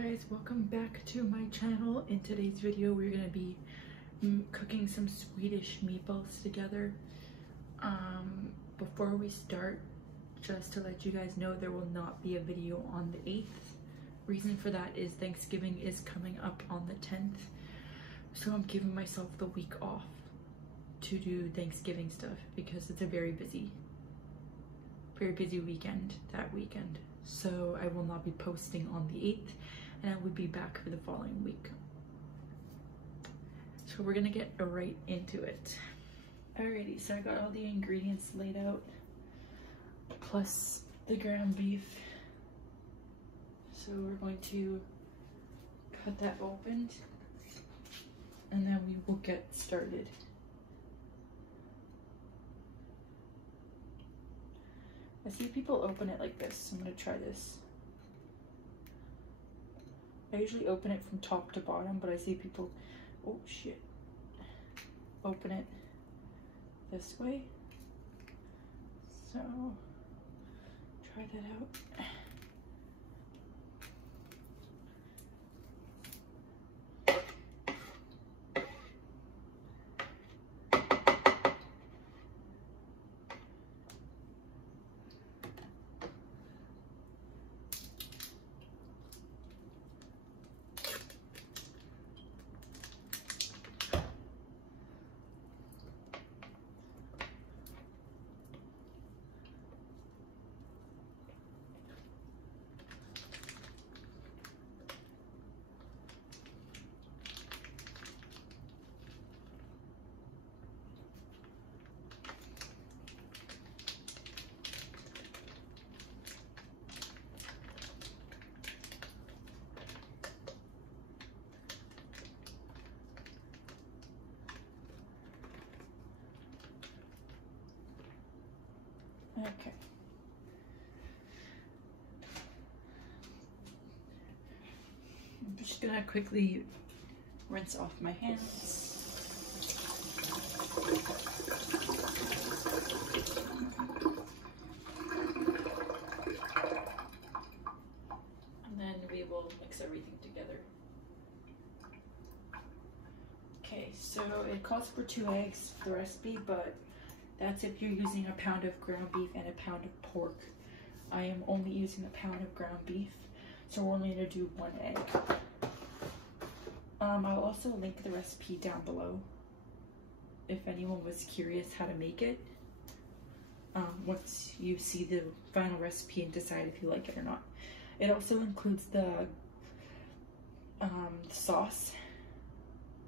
guys, welcome back to my channel. In today's video we're going to be cooking some Swedish meatballs together. Before we start, just to let you guys know, there will not be a video on the 8th. Reason for that is Thanksgiving is coming up on the 10th, so I'm giving myself the week off to do Thanksgiving stuff because it's a very busy weekend that weekend. So I will not be posting on the 8th, and I will be back for the following week. So we're gonna get right into it. Alrighty, so I got all the ingredients laid out, plus the ground beef. So we're going to cut that open, and then we will get started. I see people open it like this, so I'm going to try this. I usually open it from top to bottom, but I see people, oh shit, open it this way. So, try that out. Okay. I'm just gonna quickly rinse off my hands. And then we will mix everything together. Okay, so it calls for 2 eggs, the recipe, but that's if you're using a pound of ground beef and a pound of pork. I am only using a pound of ground beef, so we're only going to do 1 egg. I'll also link the recipe down below if anyone was curious how to make it. Once you see the final recipe and decide if you like it or not. It also includes the sauce.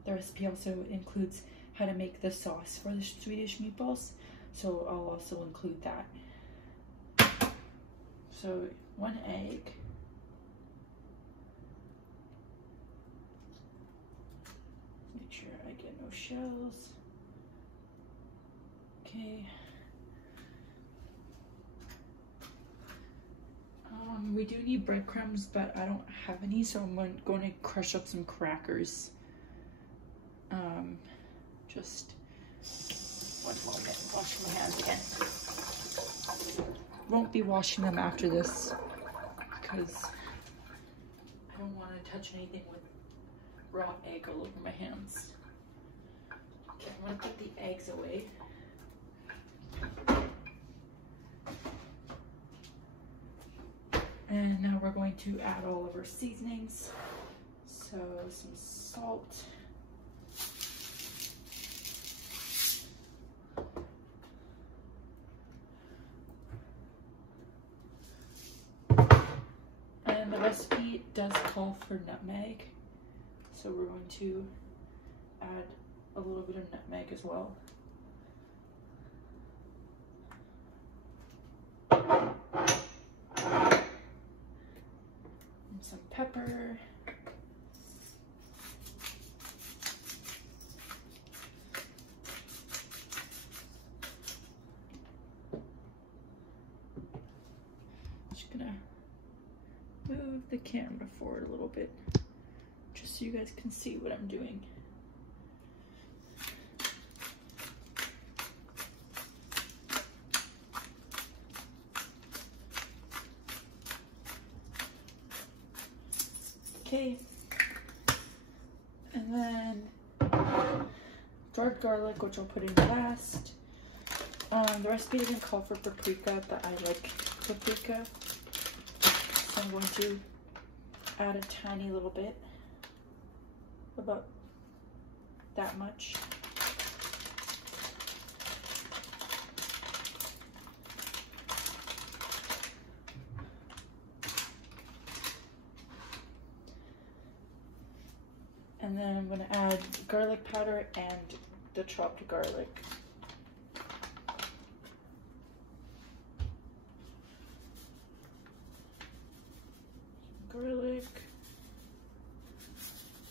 The recipe also includes how to make the sauce for the Swedish meatballs, so I'll also include that. So 1 egg. Make sure I get no shells. Okay. We do need breadcrumbs, but I don't have any, so I'm going to crush up some crackers. Just 1 moment, wash my hands again. Won't be washing them after this because I don't want to touch anything with raw egg all over my hands. Okay, I'm going to put the eggs away. And now we're going to add all of our seasonings. So some salt. And the recipe does call for nutmeg, so we're going to add a little bit of nutmeg as well. And some pepper. Just gonna move the camera forward a little bit just so you guys can see what I'm doing. Okay. And then dried garlic, which I'll put in last. The recipe didn't call for paprika, but I like paprika. So I'm going to add a tiny little bit, about that much. And then I'm going to add garlic powder and the chopped garlic. Garlic.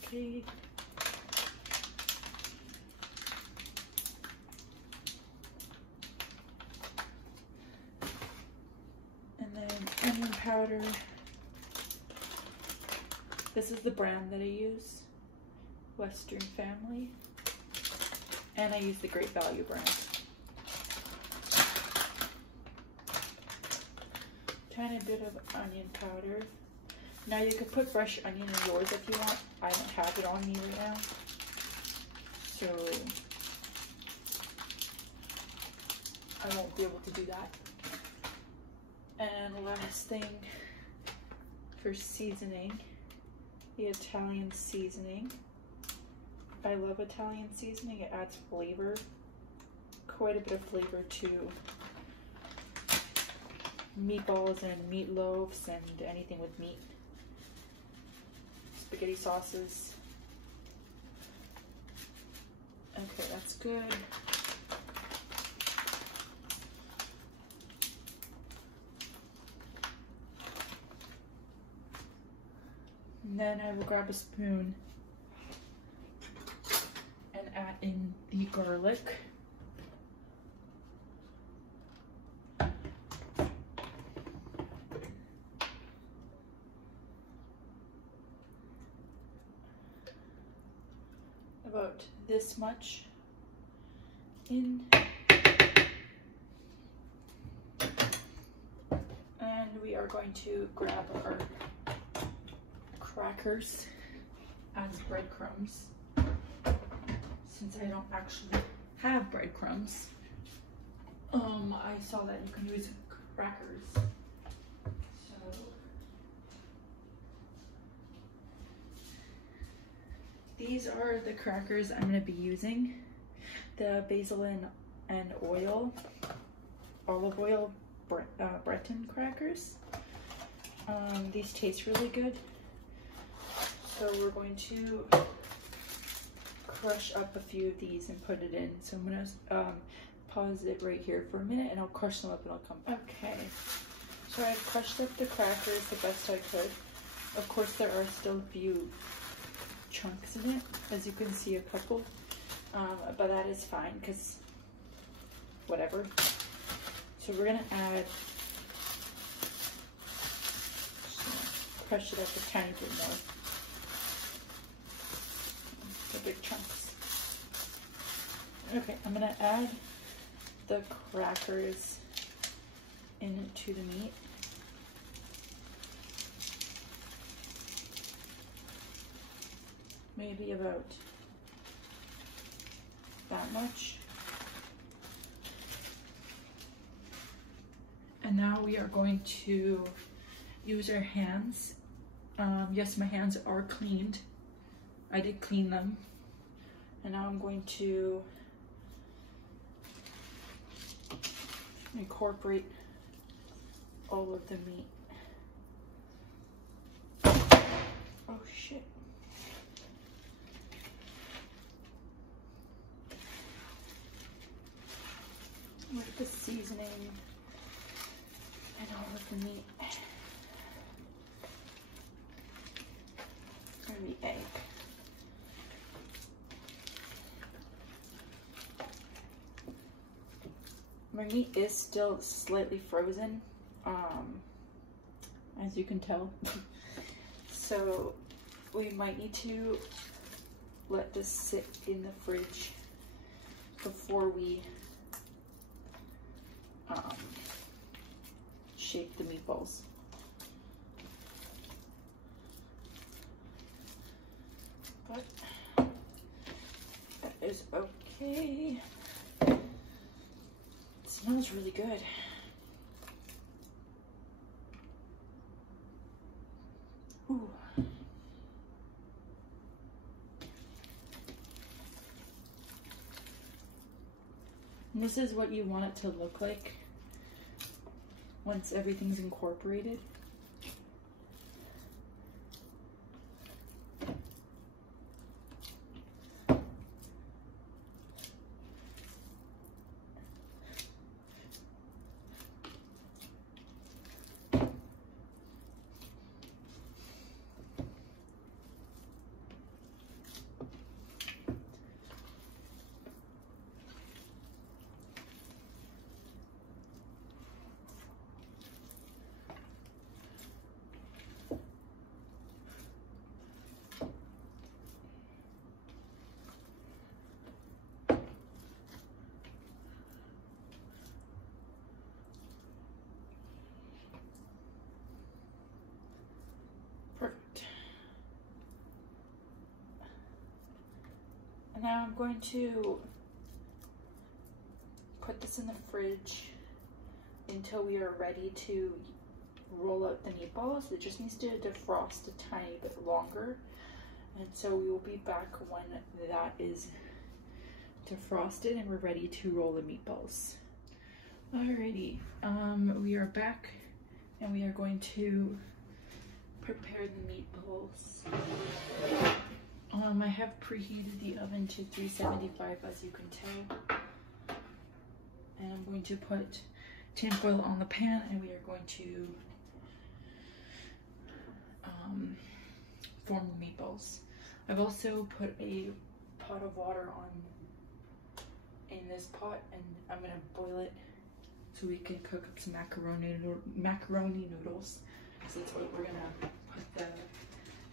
Okay. And then onion powder. This is the brand that I use. Western Family, and I use the Great Value brand. Tiny bit of onion powder. Now you could put fresh onion in yours if you want. I don't have it on me right now, so I won't be able to do that. And last thing for seasoning, the Italian seasoning. I love Italian seasoning. It adds flavor, quite a bit of flavor to meatballs and meatloaves and anything with meat. Spaghetti sauces. Okay, that's good. And then I will grab a spoon and add in the garlic. About this much in. And we are going to grab our crackers as breadcrumbs. Since I don't actually have breadcrumbs, I saw that you can use crackers. So these are the crackers I'm going to be using. The basil and oil, olive oil Breton crackers. These taste really good. So we're going to crush up a few of these and put it in. So I'm gonna pause it right here for a minute and I'll crush them up and I'll come back. Okay, so I've crushed up the crackers the best I could. Of course there are still a few chunks in it, as you can see, a couple, but that is fine because whatever. So we're gonna add, crush it up a tiny bit more. The big chunks. Okay, I'm gonna add the crackers into the meat. Maybe about that much. And now we are going to use our hands. Yes, my hands are cleaned. I did clean them. And now I'm going to incorporate all of the meat. Oh shit. With the seasoning and all of the meat. And the egg. My meat is still slightly frozen, as you can tell. So we might need to let this sit in the fridge before we shape the meatballs. is okay. It smells really good. Ooh. And this is what you want it to look like once everything's incorporated. Perfect. And now I'm going to put this in the fridge until we are ready to roll out the meatballs. It just needs to defrost a tiny bit longer. And so we will be back when that is defrosted and we're ready to roll the meatballs. Alrighty, we are back and we are going to prepare the meatballs. I have preheated the oven to 375, as you can tell. And I'm going to put tin foil on the pan and we are going to form the meatballs. I've also put a pot of water on in this pot and I'm going to boil it so we can cook up some macaroni noodles. So that's what we're going to put the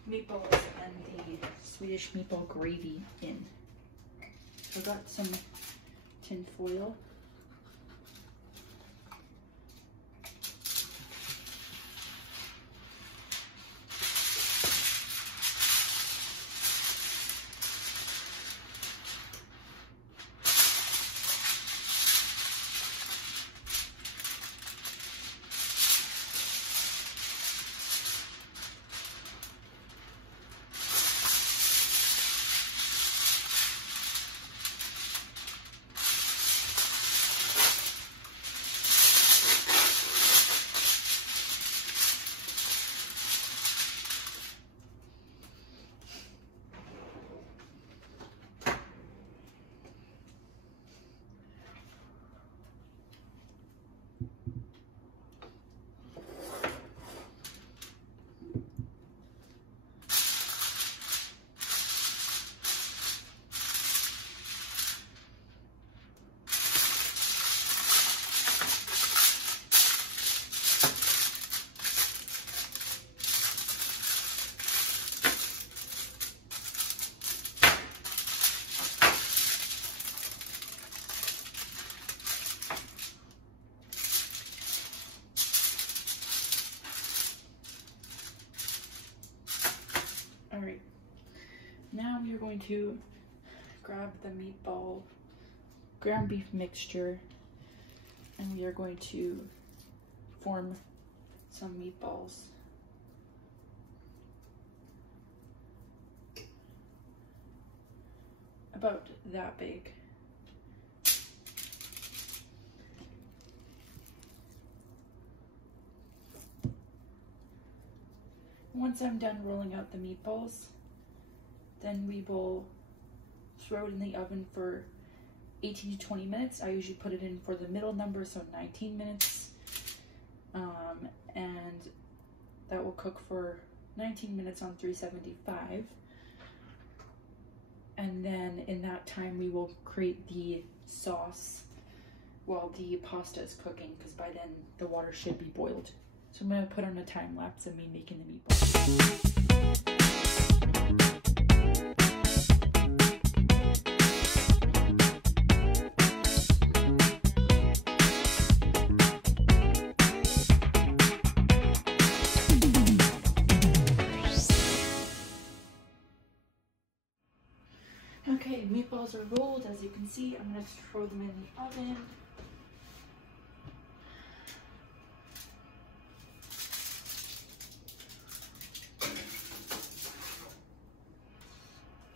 meatballs and the Swedish meatball gravy in. So I got some tin foil. Alright, now we are going to grab the meatball ground beef mixture and we are going to form some meatballs. About that big. Once I'm done rolling out the meatballs, then we will throw it in the oven for 18 to 20 minutes. I usually put it in for the middle number, so 19 minutes. And that will cook for 19 minutes on 375. And then in that time we will create the sauce while the pasta is cooking, because by then the water should be boiled. So I'm going to put on a time lapse of me making the meatballs. Okay, meatballs meatballs are rolled, as you can see. I'm going to throw them in the oven.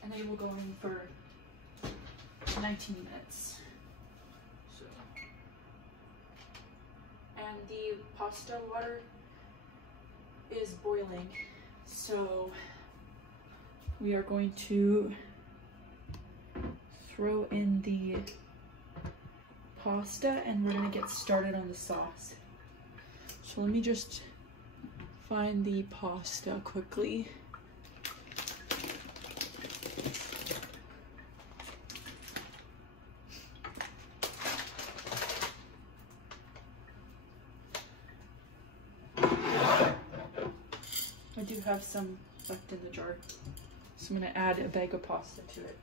And they will go in for 19 minutes. So, and the pasta water is boiling. So we are going to throw in the pasta and we're gonna get started on the sauce. So let me just find the pasta quickly. I do have some left in the jar, so I'm gonna add a bag of pasta to it.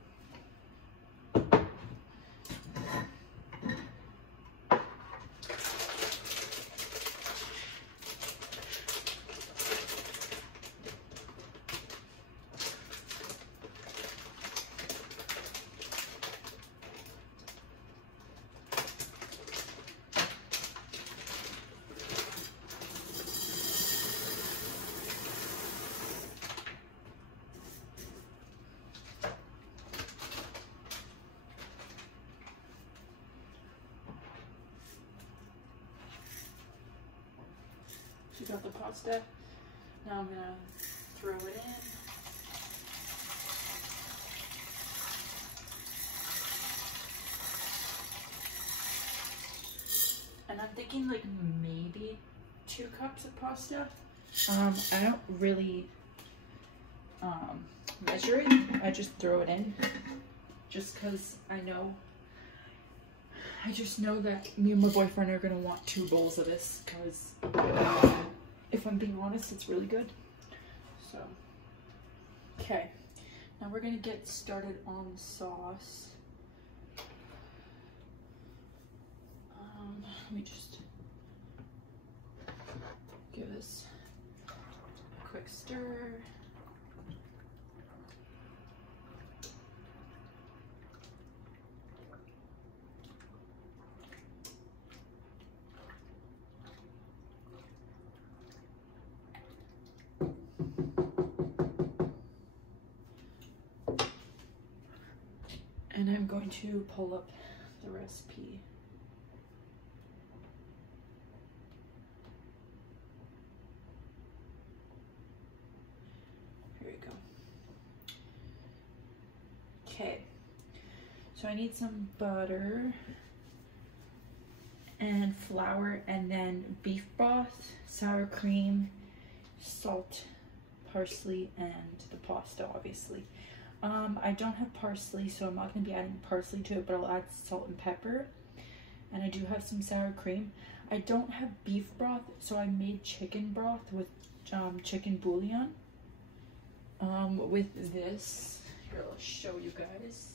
So got the pasta. Now I'm gonna throw it in. And I'm thinking like maybe 2 cups of pasta. I don't really measure it. I just throw it in just because I just know that me and my boyfriend are gonna want 2 bowls of this because if I'm being honest, it's really good. So, okay, now we're gonna get started on the sauce. Let me just give this a quick stir. And I'm going to pull up the recipe. Here we go. Okay, so I need some butter and flour and then beef broth, sour cream, salt, parsley, and the pasta, obviously. I don't have parsley, so I'm not going to be adding parsley to it, but I'll add salt and pepper. And I do have some sour cream. I don't have beef broth, so I made chicken broth with chicken bouillon. With this, here I'll show you guys.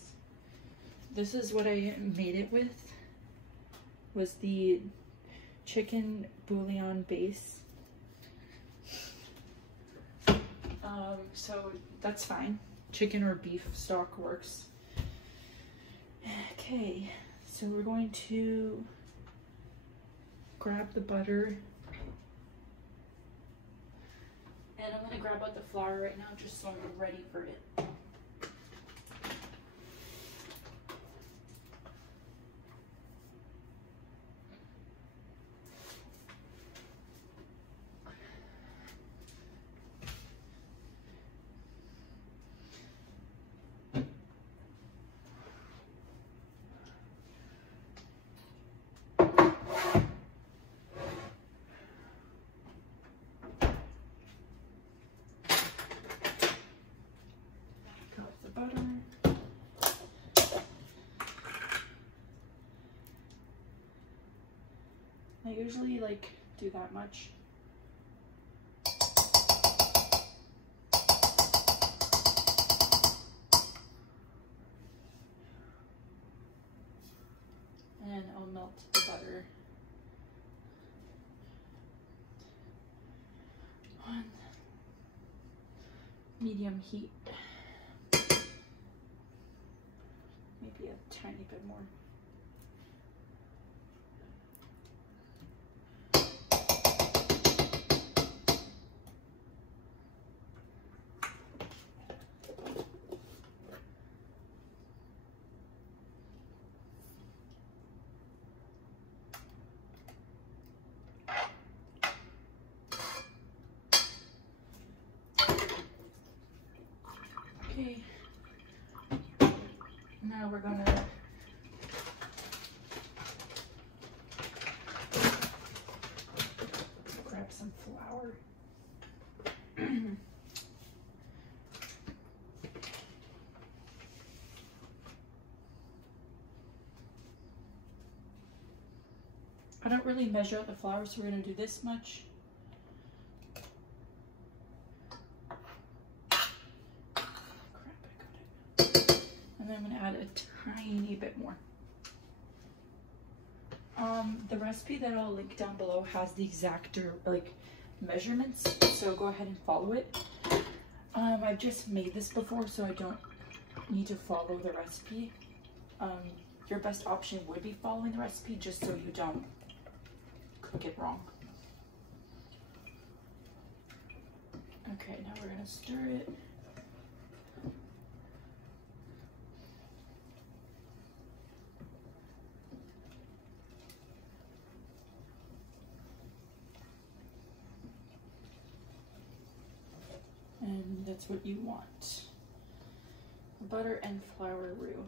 This is what I made it with, was the chicken bouillon base. So that's fine. Chicken or beef stock works. Okay, so we're going to grab the butter. And I'm gonna grab out the flour right now just so I'm ready for it. Butter. I usually like do that much. And I'll melt the butter on medium heat. tiny bit more. Okay, now we're gonna grab some flour. I don't really measure out the flour, so we're gonna do this much. And then I'm gonna add a tiny bit more. The recipe that I'll link down below has the exact measurements, so go ahead and follow it. I've just made this before, so I don't need to follow the recipe. Your best option would be following the recipe, just so you don't cook it wrong. Okay, now we're gonna stir it. And that's what you want. Butter and flour roux.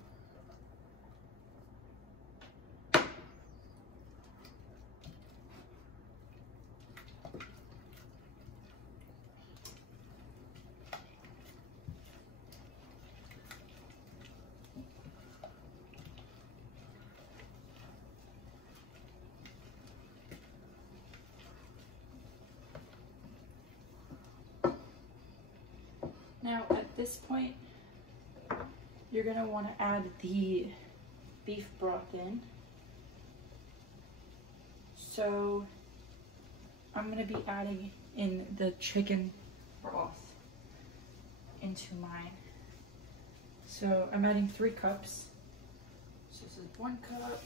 Now at this point, you're gonna want to add the beef broth in. So I'm gonna be adding in the chicken broth into mine. So I'm adding 3 cups. So this is 1 cup.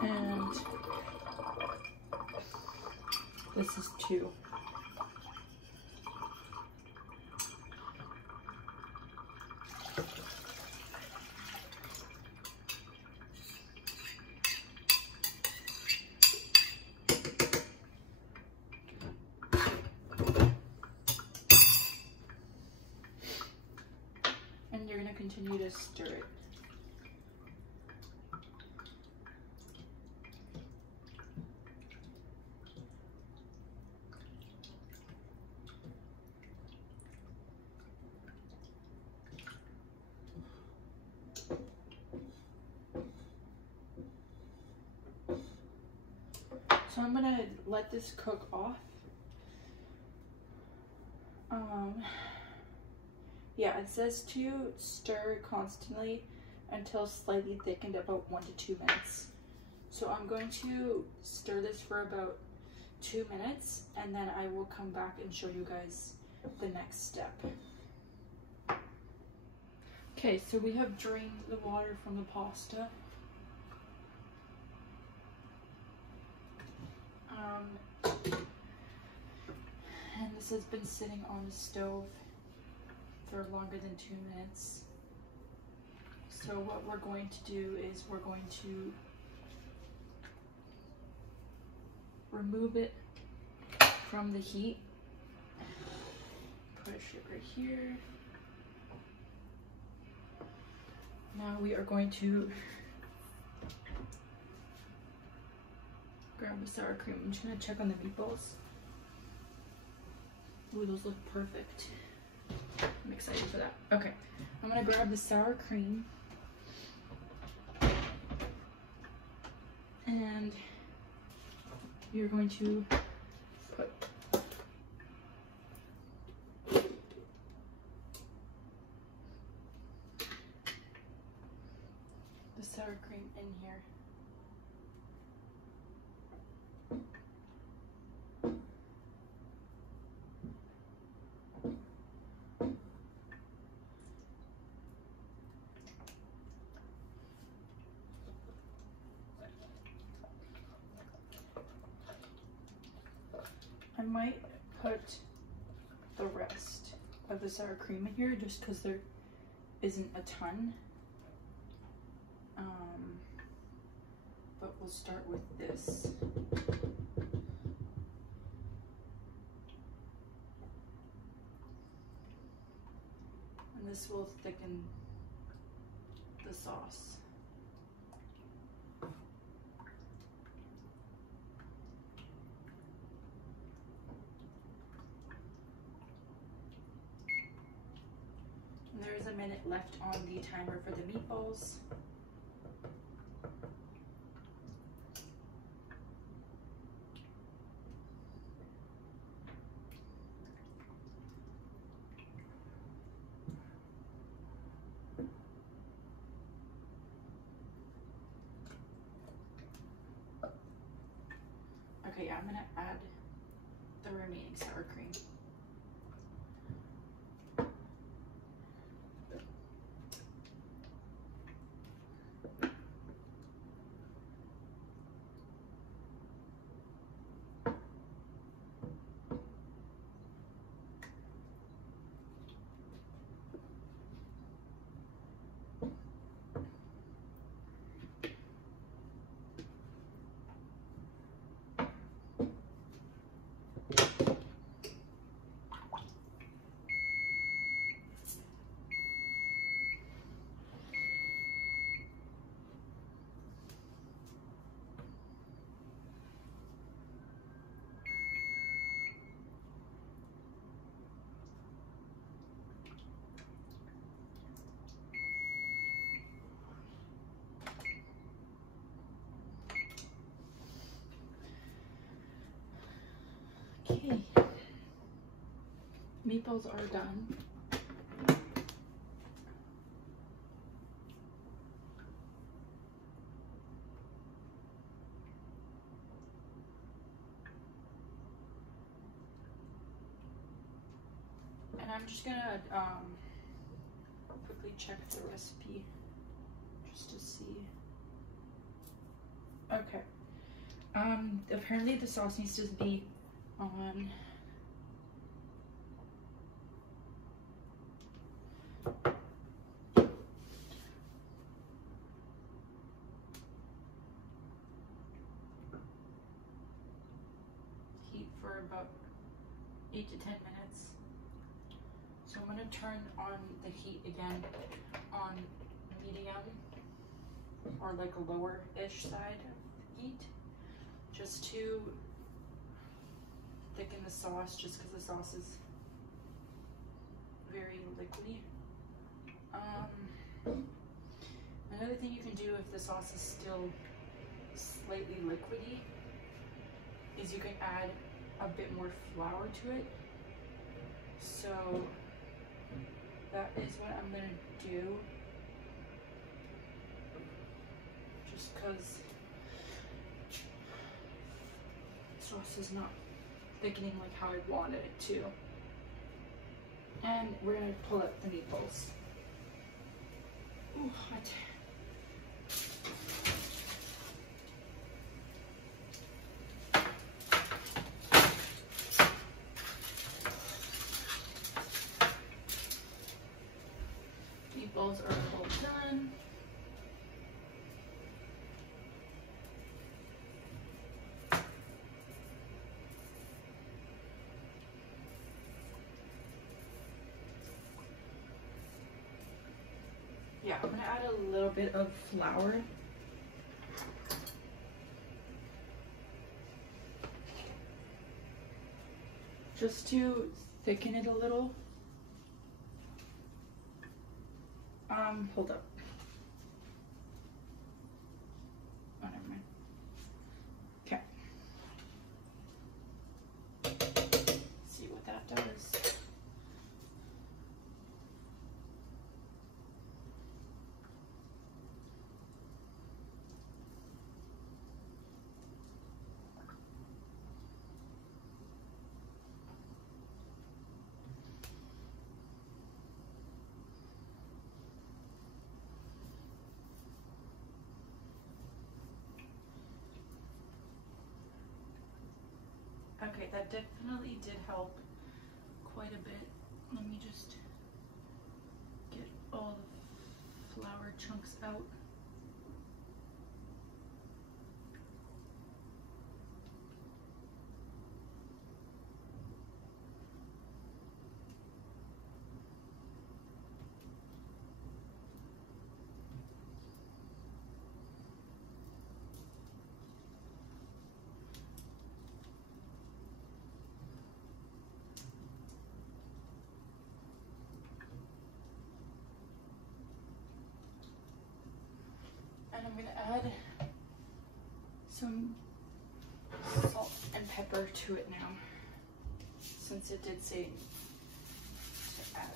And this is 2. And you're going to continue to stir it. So I'm gonna let this cook off. Yeah, it says to stir constantly until slightly thickened, about 1 to 2 minutes. So I'm going to stir this for about 2 minutes, and then I will come back and show you guys the next step. Okay, so we have drained the water from the pasta. And this has been sitting on the stove for longer than 2 minutes. So what we're going to do is we're going to remove it from the heat. Put a sugar here. Now we are going to grab the sour cream. I'm just gonna check on the meatballs. Ooh, those look perfect. I'm excited for that. Okay, I'm gonna grab the sour cream. And you're going to put the sour cream in here. might put the rest of the sour cream in here just because there isn't a ton. But we'll start with this. And this will thicken the sauce. And there is a minute left on the timer for the meatballs. Okay, yeah, I'm gonna add the remaining sour cream. Okay, meatballs are done. And I'm just gonna quickly check the recipe just to see. Okay. Apparently the sauce needs to be on heat for about 8 to 10 minutes. So I'm gonna turn on the heat again on medium or like a lower-ish side of heat, just to thicken the sauce, just because the sauce is very liquidy. Another thing you can do if the sauce is still slightly liquidy is you can add a bit more flour to it. So that is what I'm gonna do, just because sauce is not thickening like how I wanted it to. And we're gonna pull out the meatballs. Ooh, hot. Meatballs are all done. Yeah, I'm gonna add a little bit of flour. Just to thicken it a little. Hold up. Oh, never mind. Okay. See what that does. Okay, that definitely did help quite a bit. Let me just get all the flour chunks out. And I'm gonna add some salt and pepper to it now, since it did say to add.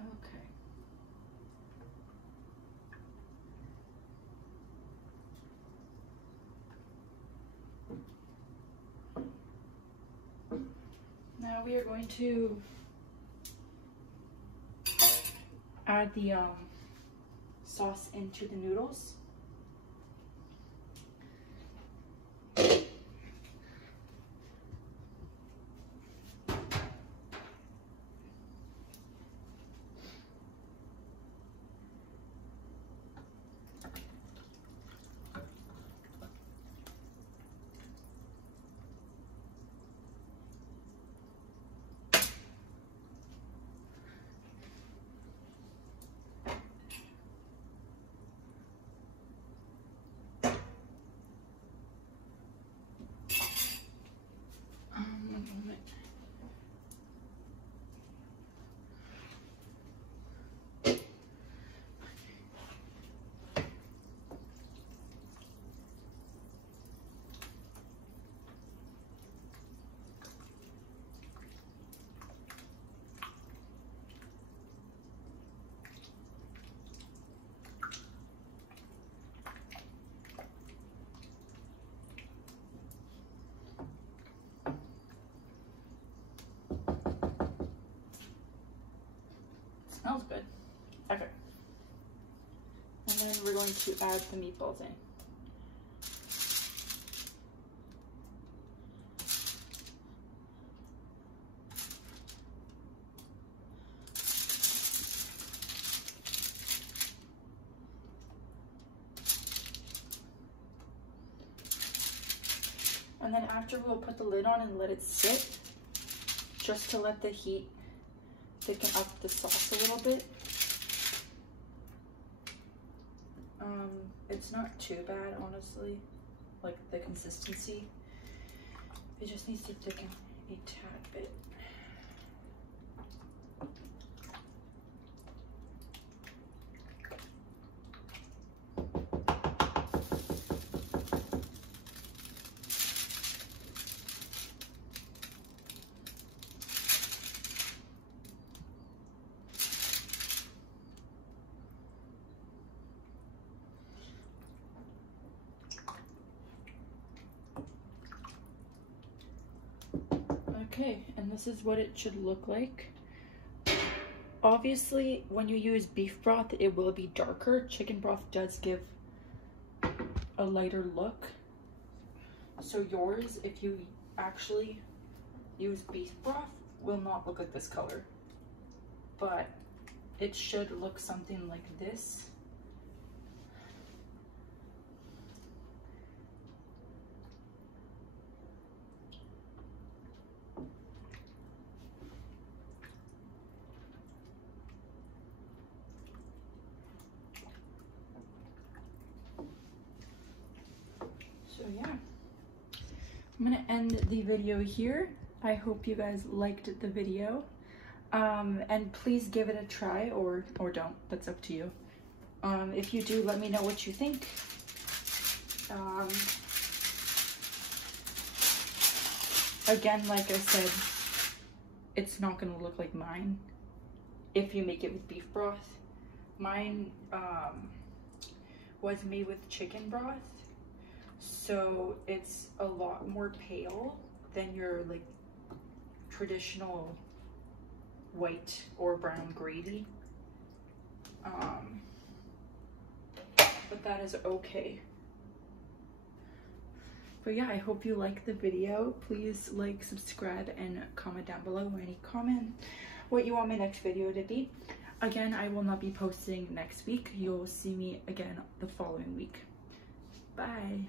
Okay. Now we are going to add the sauce into the noodles. One moment. Smells good. Okay. And then we're going to add the meatballs in. And then after, we'll put the lid on and let it sit, just to let the heat thicken up the sauce a little bit. It's not too bad, honestly, like the consistency. It just needs to thicken a tad bit. Okay, and this is what it should look like. Obviously, when you use beef broth, it will be darker. Chicken broth does give a lighter look. So yours, if you actually use beef broth, will not look like this color, but it should look something like this. So yeah, I'm gonna end the video here. I hope you guys liked the video. And please give it a try or don't, that's up to you. If you do, let me know what you think. Again, like I said, it's not gonna look like mine if you make it with beef broth. Mine was made with chicken broth, so it's a lot more pale than your like traditional white or brown gravy, but that is okay. But yeah, I hope you liked the video. Please like, subscribe, and comment down below any comment what you want my next video to be. Again, I will not be posting next week. You'll see me again the following week. Bye.